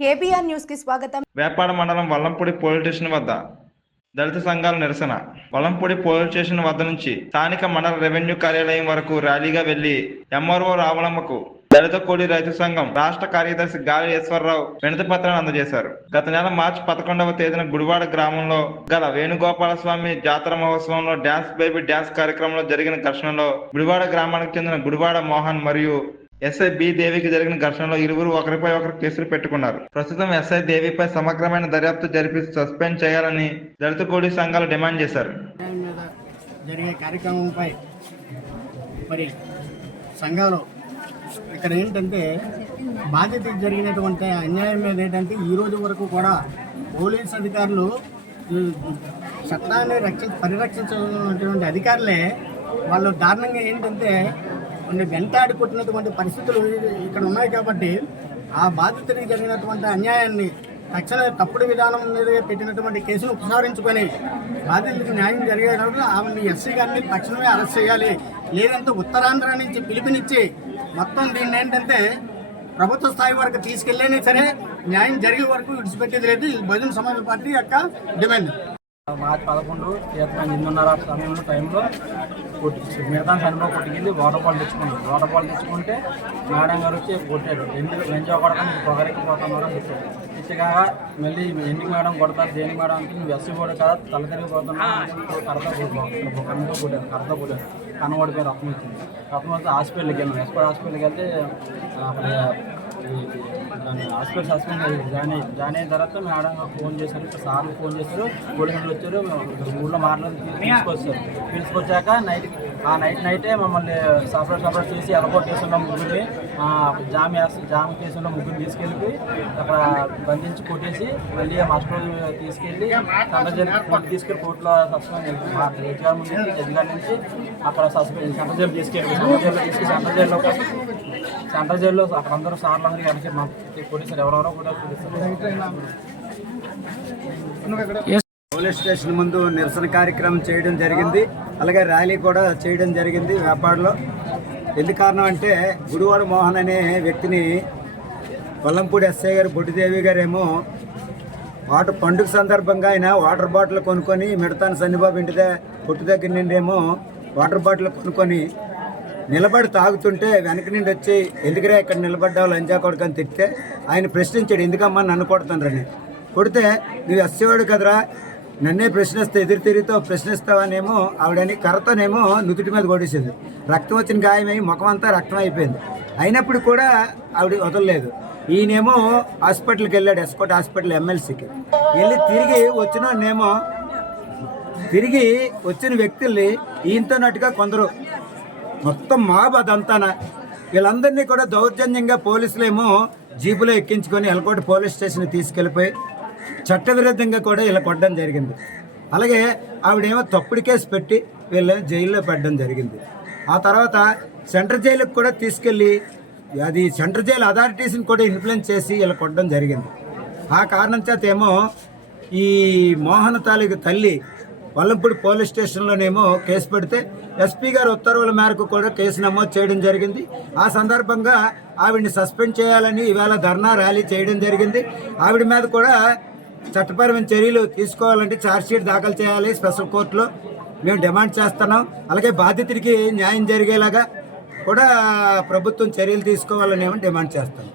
KBR న్యూస్కి స్వాగతం. వేపాడ మండలం వల్లంపూడి పోలీస్ స్టేషన్ వద్ద దళిత సంఘాల నిరసన. వలంపూడి పోలీస్ స్టేషన్ వద్ద నుంచి స్థానిక మండల రెవెన్యూ కార్యాలయం వరకు ర్యాలీగా వెళ్ళి ఎంఆర్ఓ రావణమ్మకు దళిత కోడి రైతు సంఘం రాష్ట్ర కార్యదర్శి గాలి ఈశ్వరరావు వినతి పత్రాన్ని అందజేశారు. గత నెల మార్చి పదకొండవ తేదీన గుడివాడ గ్రామంలో గల వేణుగోపాల స్వామి జాతర మహోత్సవంలో డ్యాన్స్ బేబీ డాన్స్ కార్యక్రమంలో జరిగిన ఘర్షణలో గుడివాడ గ్రామానికి చెందిన గుడివాడ మోహన్ మరియు ఎస్ఐ బి దేవికి జరిగిన ఘర్షణలో ఇరువురు ఒకరిపై ఒకరు కేసులు పెట్టుకున్నారు. ప్రస్తుతం ఎస్ఐ దేవిపై సమగ్రమైన దర్యాప్తు జరిపి సస్పెండ్ చేయాలని దళిత కోడి సంఘాలు డిమాండ్ చేశారు. జరిగే కార్యక్రమంపై మరి సంఘాలు ఇక్కడ ఏంటంటే బాధ్యతకు జరిగినటువంటి అన్యాయం మీద ఏంటంటే ఈ రోజు వరకు కూడా పోలీస్ అధికారులు చట్టాన్ని రక్ష పరిరక్షించినటువంటి అధికారులే వాళ్ళు దారుణంగా ఏంటంటే కొన్ని వెంటాడి కొట్టినటువంటి పరిస్థితులు ఇక్కడ ఉన్నాయి కాబట్టి ఆ బాధితుడికి జరిగినటువంటి అన్యాయాన్ని తక్షణ తప్పుడు విధానం మీద పెట్టినటువంటి కేసును ఉపసంహరించుకొని బాధితులకు న్యాయం జరిగేటప్పుడు ఆమె ఎస్సీ గారిని తక్షణమే అరెస్ట్ చేయాలి. లేదంటే ఉత్తరాంధ్ర నుంచి పిలుపునిచ్చి మొత్తం దీన్ని ఏంటంటే ప్రభుత్వ స్థాయి వరకు తీసుకెళ్ళేనే సరే న్యాయం జరిగే వరకు విడిచిపెట్టేది లేదు. ఇది బహుజన సమాజ్ పార్టీ యొక్క డిమాండ్. మార్చి పదకొండు ఈతన ఎనిమిదిన్నర సమయంలో టైంలో కొట్టి మిగతా చనిపో కొట్టింది వాటర్ బాల్ తెచ్చుకుంది వాటర్ బాల్ తెచ్చుకుంటే మేడం గారు వచ్చి కొట్టాడు. ఎందుకు ఎంజాయ్ కొడతాను నీకు పొగరికి పోతున్నాడు అని చెప్పాడు. ఇచ్చగా మళ్ళీ ఎందుకు మేడం కొడతారు దేనికి మేడం అంటే నువ్వు ఎస్సీ కూడా కదా తల తిరిగి పోతున్నావు కరత కన్నుతో కొట్టారు కరత కొట్టాను రక్తం వచ్చింది. రక్తం వస్తే హాస్పిటల్కి వెళ్ళాను ఎస్పీ హాస్పిటల్కి వెళ్తే అక్కడ దాన్ని హాస్పిటల్ సస్పెండ్ జాయిన్ అయ్యి జాయిన్ అయిన తర్వాత మేడం ఫోన్ చేశారు. ఇక్కడ సార్లు ఫోన్ చేశారు. పోలీసులు వచ్చారు. ఊళ్ళో మాట్లాడి తీసుకొచ్చారు. తీసుకొచ్చాక నైట్ ఆ నైట్ నైటే మమ్మల్ని సపరేట్ సపరేట్ చేసి ఎలకోట్ కేసులో ముగ్గురిని జామ్ జామ్ కేసులో ముగ్గురిని తీసుకెళ్ళి అక్కడ బంధించి కొట్టేసి మళ్ళీ మాస్టర్ తీసుకెళ్ళి సెంట్రల్ కోర్టు తీసుకెళ్ళి కోర్టులో సస్పెండ్ మా జడ్జి గారి ముందు జడ్జి గారి నుంచి అక్కడ సస్పెండ్ సెంట్రల్ జైలు తీసుకెళ్ళి సెంట్రల్ జైల్లో తీసుకెళ్ళి సెంట్రల్ జైల్లో సెంట్రల్ జైల్లో అక్కడ అందరూ సార్లు అందరికీ కలిసి మా పోలీసులు ఎవరెవరో కూడా పోలీస్ స్టేషన్ ముందు నిరసన కార్యక్రమం చేయడం జరిగింది. అలాగే ర్యాలీ కూడా చేయడం జరిగింది వ్యాపారంలో. ఎందుకు కారణం అంటే గుడివాడ మోహన్ అనే వ్యక్తిని కొల్లంపూడి ఎస్ఐ గారు బొడ్డిదేవి గారేమో వాటర్ పండుగ సందర్భంగా ఆయన వాటర్ బాటిల్ కొనుక్కొని మిడతాను సన్నిబాబు ఇంటి దగ్గర కొట్టు దగ్గర నుండేమో వాటర్ బాటిల్ కొనుక్కొని నిలబడి తాగుతుంటే వెనక నుండి వచ్చి ఎందుకురా ఇక్కడ నిలబడ్డావు లంజా కొడుకు అని తిట్టితే ఆయన ప్రశ్నించాడు ఎందుకమ్మా నన్ను కొడుతుండ్రని కొడితే నువ్వు ఎస్సేవాడు కదరా నన్నే ప్రశ్నిస్తే ఎదురు తిరిగితో ప్రశ్నిస్తావనేమో ఆవిడని కర్రతోనేమో నుదుటి మీద కొట్టేసింది. రక్తం వచ్చిన గాయమై ముఖం అంతా రక్తం అయిపోయింది. అయినప్పుడు కూడా ఆవిడ వదలలేదు. ఈయనేమో హాస్పిటల్కి వెళ్ళాడు ఎస్కోట్ హాస్పిటల్ ఎమ్మెల్సీకి. వెళ్ళి తిరిగి వచ్చినోనేమో తిరిగి వచ్చిన వ్యక్తుల్ని ఈయనతోనట్టుగా కొందరు. మొత్తం మాబ్ అదంతాన వీళ్ళందరినీ కూడా దౌర్జన్యంగా పోలీసులేమో జీపులో ఎక్కించుకొని ఎలకోట పోలీస్ స్టేషన్ తీసుకెళ్ళిపోయి చట్టవిరుద్ధంగా కూడా ఇలా కొట్టడం జరిగింది. అలాగే ఆవిడేమో తప్పుడు కేసు పెట్టి వీళ్ళు జైల్లో పెట్టడం జరిగింది. ఆ తర్వాత సెంట్రల్ జైలుకు కూడా తీసుకెళ్ళి అది సెంట్రల్ జైలు అథారిటీస్ని కూడా ఇన్ఫ్లుయెన్స్ చేసి ఇలా కొట్టడం జరిగింది. ఆ కారణం చేత ఏమో ఈ మోహన తాలూకు తల్లి వల్లంపూడి పోలీస్ స్టేషన్లోనేమో కేసు పెడితే ఎస్పీ గారు ఉత్తర్వుల మేరకు కూడా కేసు నమోదు చేయడం జరిగింది. ఆ సందర్భంగా ఆవిడ్ని సస్పెండ్ చేయాలని ఈవేళ ధర్నా ర్యాలీ చేయడం జరిగింది. ఆవిడ మీద కూడా చట్టపరమైన చర్యలు తీసుకోవాలంటే ఛార్జ్షీట్ దాఖలు చేయాలి స్పెషల్ కోర్టులో మేము డిమాండ్ చేస్తున్నాం. అలాగే బాధితుడికి న్యాయం జరిగేలాగా కూడా ప్రభుత్వం చర్యలు తీసుకోవాలని మేము డిమాండ్ చేస్తాం